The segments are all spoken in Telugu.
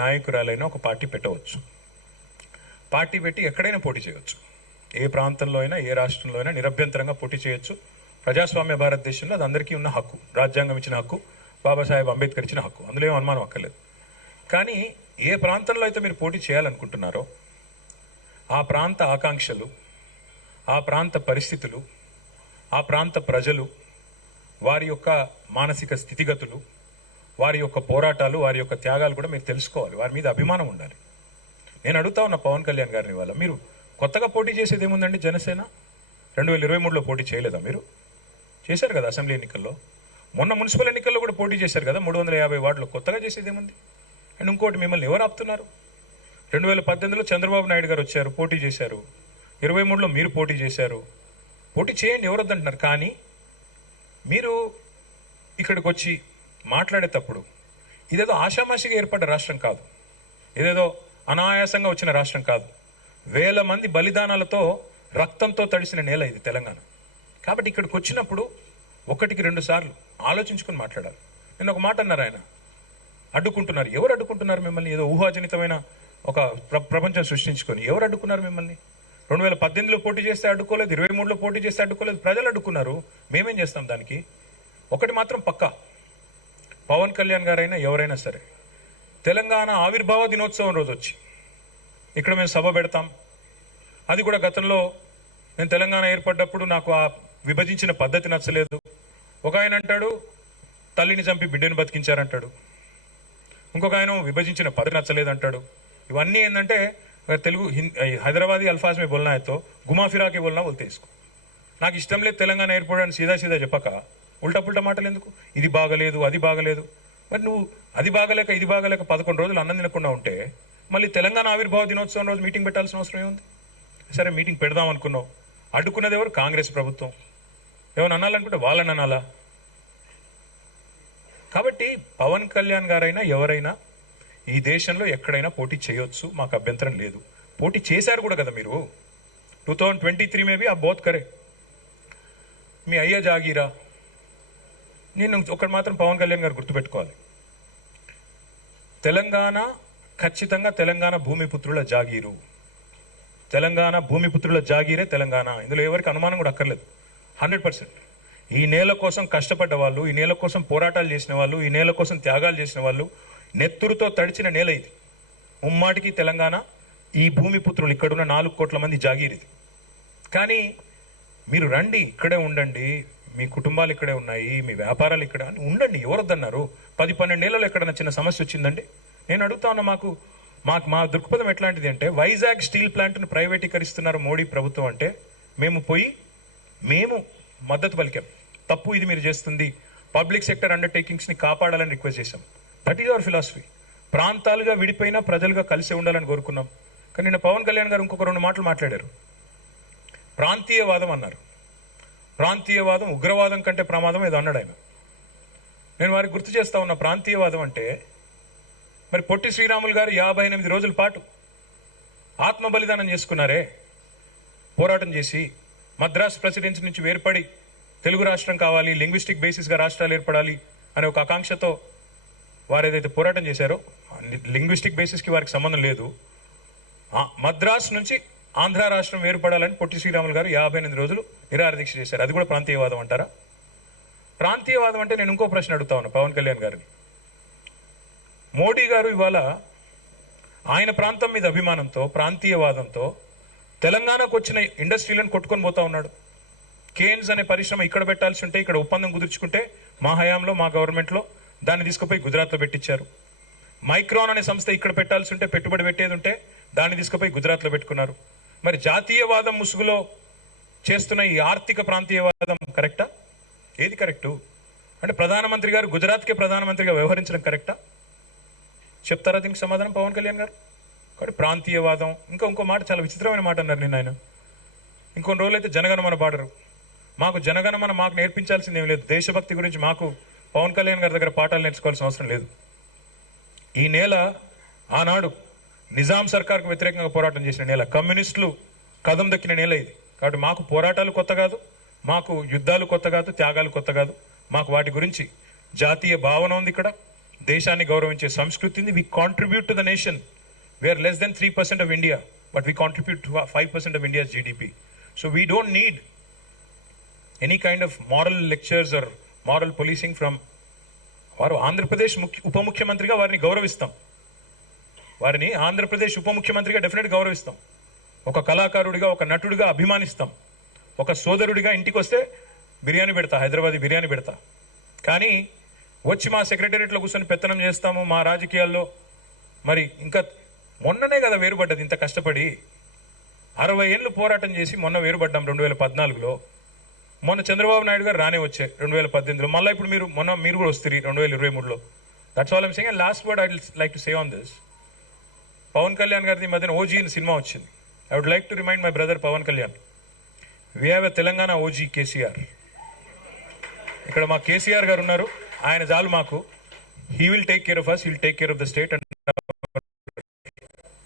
నాయకురాలైనా ఒక పార్టీ పెట్టవచ్చు. పార్టీ పెట్టి ఎక్కడైనా పోటీ చేయవచ్చు. ఏ ప్రాంతంలో అయినా, ఏ రాష్ట్రంలో అయినా నిరభ్యంతరంగా పోటీ చేయొచ్చు. ప్రజాస్వామ్య భారతదేశంలో అది అందరికీ ఉన్న హక్కు, రాజ్యాంగం ఇచ్చిన హక్కు, బాబాసాహెబ్ అంబేద్కర్ ఇచ్చిన హక్కు, అందులో ఏం అనుమానం అక్కర్లేదు. కానీ ఏ ప్రాంతంలో అయితే మీరు పోటీ చేయాలనుకుంటున్నారో ఆ ప్రాంత ఆకాంక్షలు, ఆ ప్రాంత పరిస్థితులు, ఆ ప్రాంత ప్రజలు, వారి యొక్క మానసిక స్థితిగతులు, వారి యొక్క పోరాటాలు, వారి యొక్క త్యాగాలు కూడా మీరు తెలుసుకోవాలి. వారి మీద అభిమానం ఉండాలి. నేను అడుగుతా ఉన్న పవన్ కళ్యాణ్ గారిని, వాళ్ళ మీరు కొత్తగా పోటీ చేసేది ఏముందండి? జనసేన 2023లో పోటీ చేయలేదా? మీరు చేశారు కదా అసెంబ్లీ ఎన్నికల్లో. మొన్న మున్సిపల్ ఎన్నికల్లో కూడా పోటీ చేశారు కదా 350 వార్డులో. కొత్తగా చేసేది ఏముంది? అండ్ ఇంకోటి, మిమ్మల్ని ఎవరు ఆపుతున్నారు? 2018లో చంద్రబాబు నాయుడు గారు వచ్చారు, పోటీ చేశారు. 23లో మీరు పోటీ చేశారు. పోటీ చేయండి, ఎవరు వద్దంటున్నారు. కానీ మీరు ఇక్కడికి వచ్చి మాట్లాడేటప్పుడు ఇదేదో ఆషామాషిగా ఏర్పడ్డ రాష్ట్రం కాదు, ఇదేదో అనాయాసంగా వచ్చిన రాష్ట్రం కాదు. వేల మంది బలిదానాలతో, రక్తంతో తడిసిన నేల ఇది తెలంగాణ. కాబట్టి ఇక్కడికి వచ్చినప్పుడు 1-2 సార్లు ఆలోచించుకొని మాట్లాడాలి. నేను ఒక మాట అన్నారు, ఆయన అడ్డుకుంటున్నారు. ఎవరు అడ్డుకుంటున్నారు మిమ్మల్ని? ఏదో ఊహాజనితమైన ఒక ప్రపంచం సృష్టించుకొని ఎవరు అడ్డుకున్నారు మిమ్మల్ని? 2018లో పోటీ చేస్తే అడ్డుకోలేదు, 23లో పోటీ చేస్తే అడ్డుకోలేదు, ప్రజలు అడ్డుకున్నారు. మేమేం చేస్తాం దానికి? ఒకటి మాత్రం పక్కా, పవన్ కళ్యాణ్ గారైనా ఎవరైనా సరే తెలంగాణ ఆవిర్భావ దినోత్సవం రోజు వచ్చి ఇక్కడ మేము సభ పెడతాం. అది కూడా గతంలో నేను తెలంగాణ ఏర్పడ్డప్పుడు నాకు ఆ విభజించిన పద్ధతి నచ్చలేదు. ఒక ఆయన అంటాడు తల్లిని చంపి బిడ్డను బతికించారంటాడు, ఇంకొక ఆయన విభజించిన పద్ధతి నచ్చలేదు అంటాడు. ఇవన్నీ ఏంటంటే తెలుగు హైదరాబాదీ అల్ఫాజ్ మే బోల్నా తో గుమా ఫిరాకి బోల్నా బోల్తే ఇసుకో. నాకు ఇష్టం లేదు తెలంగాణ ఏర్పడని సీదా చెప్పక ఉల్టా పుల్టా మాటలు ఎందుకు? ఇది బాగలేదు, అది బాగలేదు. మరి నువ్వు అది బాగలేక ఇది బాగలేక 11 రోజులు అన్నం తినకుండా ఉంటే మళ్ళీ తెలంగాణ ఆవిర్భావ దినోత్సవం రోజు మీటింగ్ పెట్టాల్సిన అవసరం ఏముంది? సరే మీటింగ్ పెడదాం అనుకున్నావు, అడ్డుకున్నది ఎవరు? కాంగ్రెస్ ప్రభుత్వం. ఏమైనా అనాలనుకుంటే వాళ్ళని అనాలా? కాబట్టి పవన్ కళ్యాణ్ గారైనా ఎవరైనా ఈ దేశంలో ఎక్కడైనా పోటీ చేయొచ్చు, మాకు అభ్యంతరం లేదు. పోటీ చేశారు కూడా కదా మీరు. 2023 మేబీ ఆ బోత్ కరే. మీ అయ్యా జాగీరా. నేను ఒకటి మాత్రం పవన్ కళ్యాణ్ గారు గుర్తుపెట్టుకోవాలి, తెలంగాణ ఖచ్చితంగా తెలంగాణ భూమిపుత్రుల జాగీరు. తెలంగాణ భూమిపుత్రుల జాగీరే తెలంగాణ. ఇందులో ఎవరికి అనుమానం కూడా అక్కర్లేదు. 100%. ఈ నేల కోసం కష్టపడ్డ వాళ్ళు, ఈ నేల కోసం పోరాటాలు చేసిన వాళ్ళు, ఈ నేల కోసం త్యాగాలు చేసిన వాళ్ళు, నెత్తురుతో తడిచిన నేల ఇది. ముమ్మాటికి తెలంగాణ ఈ భూమిపుత్రులు, ఇక్కడున్న 4 కోట్ల మంది జాగీరిది. కానీ మీరు రండి, ఇక్కడే ఉండండి, మీ కుటుంబాలు ఇక్కడే ఉన్నాయి, మీ వ్యాపారాలు ఇక్కడ అని ఉండండి. ఎవరొద్దన్నారు? 10-12 ఏళ్లలో ఎక్కడన్నా చిన్న సమస్య వచ్చిందండి? నేను అడుగుతా ఉన్నా, మా దృక్పథం ఎట్లాంటిది అంటే, వైజాగ్ స్టీల్ ప్లాంట్ను ప్రైవేటీకరిస్తున్నారు మోడీ ప్రభుత్వం అంటే మేము మద్దతు పలికాం. తప్పు ఇది మీరు చేస్తుంది, పబ్లిక్ సెక్టర్ అండర్టేకింగ్స్ ని కాపాడాలని రిక్వెస్ట్ చేశాం. That is our philosophy. ప్రాంతాలుగా విడిపోయినా ప్రజలుగా కలిసి ఉండాలని కోరుకున్నాం. కానీ నిన్న పవన్ కళ్యాణ్ గారు ఇంకొక 2 మాటలు మాట్లాడారు. ప్రాంతీయవాదం అన్నారు. ప్రాంతీయవాదం ఉగ్రవాదం కంటే ప్రమాదం ఏదో అన్నాడు ఆయన. నేను వారికి గుర్తు చేస్తా ఉన్న, ప్రాంతీయవాదం అంటే మరి పొట్టి శ్రీరాములు గారు 58 రోజుల పాటు ఆత్మ బలిదానం చేసుకున్నారే, పోరాటం చేసి మద్రాస్ ప్రెసిడెన్సీ నుంచి వేర్పడి తెలుగు రాష్ట్రం కావాలి, లింగ్విస్టిక్ బేసిస్గా రాష్ట్రాలు ఏర్పడాలి అనే ఒక ఆకాంక్షతో వారు ఏదైతే పోరాటం చేశారో, లింగ్విస్టిక్ బేసిస్కి వారికి సంబంధం లేదు. మద్రాస్ నుంచి ఆంధ్ర రాష్ట్రం ఏర్పడాలని పొట్టి శ్రీరాములు గారు 58 రోజులు నిరాహార దీక్ష చేశారు. అది కూడా ప్రాంతీయవాదం అంటారా? ప్రాంతీయవాదం అంటే నేను ఇంకో ప్రశ్న అడుగుతా ఉన్నా పవన్ కళ్యాణ్ గారిని. మోడీ గారు ఇవాళ ఆయన ప్రాంతం మీద అభిమానంతో, ప్రాంతీయవాదంతో తెలంగాణకు వచ్చిన ఇండస్ట్రీలను కొట్టుకొని పోతా ఉన్నాడు. కేన్స్ అనే పరిశ్రమ ఇక్కడ పెట్టాల్సి ఉంటే, ఇక్కడ ఒప్పందం కుదుర్చుకుంటే మా హయాంలో, మా గవర్నమెంట్లో దాన్ని తీసుకుపోయి గుజరాత్లో పెట్టించారు. మైక్రాన్ అనే సంస్థ ఇక్కడ పెట్టాల్సి ఉంటే, పెట్టుబడి పెట్టేది ఉంటే దాన్ని తీసుకుపోయి గుజరాత్లో పెట్టుకున్నారు. మరి జాతీయవాదం ముసుగులో చేస్తున్న ఈ ఆర్థిక ప్రాంతీయవాదం కరెక్టా? ఏది కరెక్టు? అంటే ప్రధానమంత్రి గారు గుజరాత్కే ప్రధానమంత్రిగా వ్యవహరించడం కరెక్టా? చెప్తారా దీనికి సమాధానం పవన్ కళ్యాణ్ గారు? కాబట్టి ప్రాంతీయవాదం, ఇంకో మాట, చాలా విచిత్రమైన మాట అన్నారు నిన్న ఆయన. ఇంకొన్ని రోజులు అయితే జనగణమన పాడరు. మాకు జనగణమన మాకు నేర్పించాల్సింది ఏం లేదు. దేశభక్తి గురించి మాకు పవన్ కళ్యాణ్ గారి దగ్గర పాఠాలు నేర్చుకోవాల్సిన అవసరం లేదు. ఈ నేల ఆనాడు నిజాం సర్కార్కు వ్యతిరేకంగా పోరాటం చేసిన నేల, కమ్యూనిస్టులు కదం దక్కిన నేల ఇది. కాబట్టి మాకు పోరాటాలు కొత్త కాదు, మాకు యుద్ధాలు కొత్త కాదు, త్యాగాలు కొత్త కాదు. మాకు వాటి గురించి జాతీయ భావన ఉంది ఇక్కడ, దేశాన్ని గౌరవించే సంస్కృతి ఉంది. We contribute to the nation. We are less than 3% of India, but we contribute 5% of India's GDP. So we don't need any kind of moral lectures or moral policing from. వారు ఆంధ్రప్రదేశ్ ఉప ముఖ్యమంత్రిగా వారిని గౌరవిస్తాం. వారిని ఆంధ్రప్రదేశ్ ఉప ముఖ్యమంత్రిగా డెఫినెట్ గౌరవిస్తాం. ఒక కళాకారుడిగా, ఒక నటుడిగా అభిమానిస్తాం. ఒక సోదరుడిగా ఇంటికి వస్తే బిర్యానీ పెడతా, హైదరాబాదీ బిర్యానీ పెడతా. కానీ వచ్చి మా సెక్రటేరియట్లో కూర్చొని పెత్తనం చేస్తాము మా రాజకీయాల్లో. మరి ఇంకా మొన్ననే కదా వేరుపడ్డది, ఇంత కష్టపడి 60 ఏళ్ళు పోరాటం చేసి మొన్న వేరుపడ్డాం 2014లో. మొన్న చంద్రబాబు నాయుడు గారు రానే వచ్చాయి 2018లో. మళ్ళీ ఇప్పుడు మీరు కూడా వస్తారు 2023లో. That's all I'm saying. And last word I will like to say on this. Pawan Kalyan గారిది మధ్యన ఓజీ అని సినిమా వచ్చింది. I would like to remind my brother Pawan Kalyan, we have a Telangana OG KCR. ఇక్కడ మా కేసీఆర్ గారు ఉన్నారు, ఆయన చాలు మాకు. He will take care of us, he will take care of the state and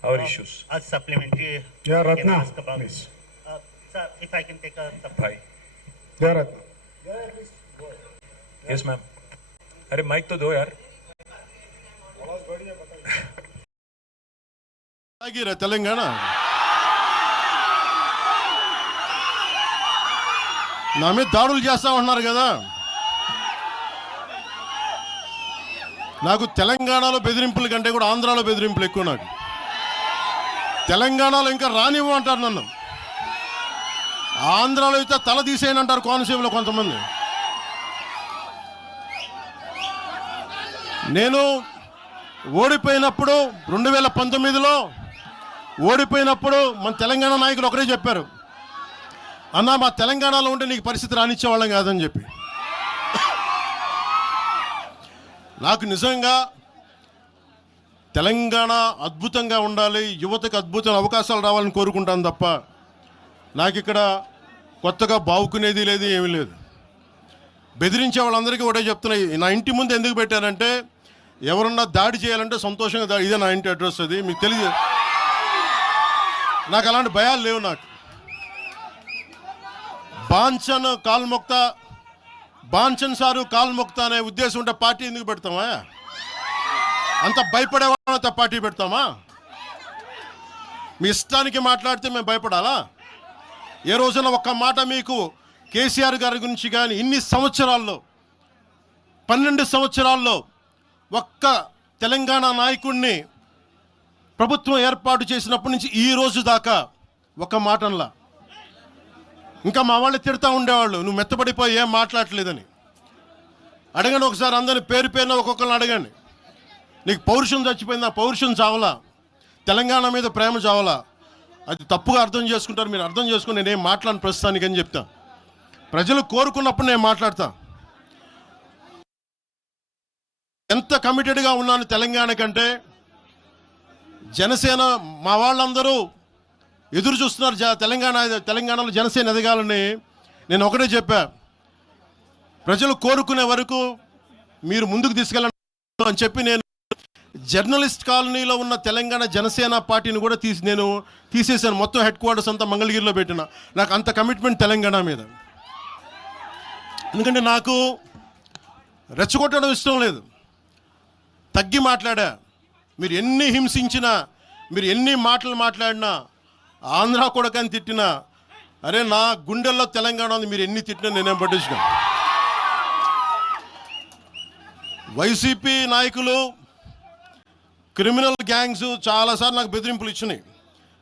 our issues. As supplementary, Yeah, Ratna, ask about, please. sir, if I can take a Bye. Yeah, Ratna. Yes ma'am. अरे माइक तो दो यार. ఆగిరా తెలంగాణ. నా మీద దాడులు చేస్తా ఉంటున్నారు కదా. నాకు తెలంగాణలో బెదిరింపుల కంటే కూడా ఆంధ్రాలో బెదిరింపులు ఎక్కువ. నాకు తెలంగాణలో ఇంకా రానివ్వు అంటారు నన్ను. ఆంధ్రాలో అయితే తల తీసేయని అంటారు కోనసీమలో కొంతమంది. నేను ఓడిపోయినప్పుడు 2019లో ఓడిపోయినప్పుడు మన తెలంగాణ నాయకులు ఒకరే చెప్పారు, అన్నా మా తెలంగాణలో ఉంటే నీకు పరిస్థితి రానిచ్చేవాళ్ళం కాదని చెప్పి. నాకు నిజంగా తెలంగాణ అద్భుతంగా ఉండాలి, యువతకు అద్భుతమైన అవకాశాలు రావాలని కోరుకుంటాను తప్ప నాకు ఇక్కడ కొత్తగా బావుకునేది లేదు, ఏమీ లేదు. బెదిరించే వాళ్ళందరికీ ఒకటే చెప్తున్నాయి. నా ఇంటి ముందు ఎందుకు పెట్టారంటే ఎవరన్నా దాడి చేయాలంటే సంతోషంగా దాడి. ఇదే నా ఇంటి అడ్రస్, అది మీకు తెలియదు. నాకు అలాంటి భయాలు లేవు. నాకు బాంచన్ సారు కాల్మొక్తా అనే ఉద్దేశం ఉంటే పార్టీ ఎందుకు పెడతామా? అంత భయపడేవాళ్ళంతా పార్టీ పెడతామా? మీ ఇష్టానికి మాట్లాడితే మేము భయపడాలా? ఏ రోజున ఒక్క మాట మీకు కేసీఆర్ గారి గురించి కానీ ఇన్ని సంవత్సరాల్లో 12 సంవత్సరాల్లో ఒక్క తెలంగాణ నాయకుడిని ప్రభుత్వం ఏర్పాటు చేసినప్పటి నుంచి ఈ రోజు దాకా ఒక మాటంలా. ఇంకా మా వాళ్ళు తిడతా ఉండేవాళ్ళు, నువ్వు మెత్తబడిపోయి ఏం మాట్లాడలేదని. అడగండి ఒకసారి అందరిని పేరు పేరున ఒక్కొక్కరిని అడగండి. నీకు పౌరుషం చచ్చిపోయిందా? పౌరుషం చావలా, తెలంగాణ మీద ప్రేమ చావలా. అది తప్పుగా అర్థం చేసుకుంటారు. మీరు అర్థం చేసుకుని నేనేం మాట్లాడిన ప్రస్తుతానికి అని చెప్తా. ప్రజలు కోరుకున్నప్పుడు నేను మాట్లాడతా. ఎంత కమిటెడ్గా ఉన్నాను తెలంగాణ కంటే. జనసేన మా వాళ్ళందరూ ఎదురు చూస్తున్నారు తెలంగాణలో జనసేన ఎదగాలని. నేను ఒకటే చెప్పా, ప్రజలు కోరుకునే వరకు మీరు ముందుకు తీసుకెళ్ళండి అని చెప్పి నేను జర్నలిస్ట్ కాలనీలో ఉన్న తెలంగాణ జనసేన పార్టీని కూడా నేను తీసేసాను. మొత్తం హెడ్ క్వార్టర్స్ అంతా మంగళగిరిలో పెట్టిన. నాకు అంత కమిట్మెంట్ తెలంగాణ మీద. ఎందుకంటే నాకు రెచ్చగొట్టడం ఇష్టం లేదు. తగ్గి మాట్లాడా. మీరు ఎన్ని హింసించినా, మీరు ఎన్ని మాటలు మాట్లాడినా, ఆంధ్ర కొడకని తిట్టినా, అరే నా గుండెల్లో తెలంగాణ ఉంది, మీరు ఎన్ని తిట్టినా నేనేం పట్టించుకోను. వైసీపీ నాయకులు, క్రిమినల్ గ్యాంగ్స్ చాలాసార్లు నాకు బెదిరింపులు ఇచ్చినాయి.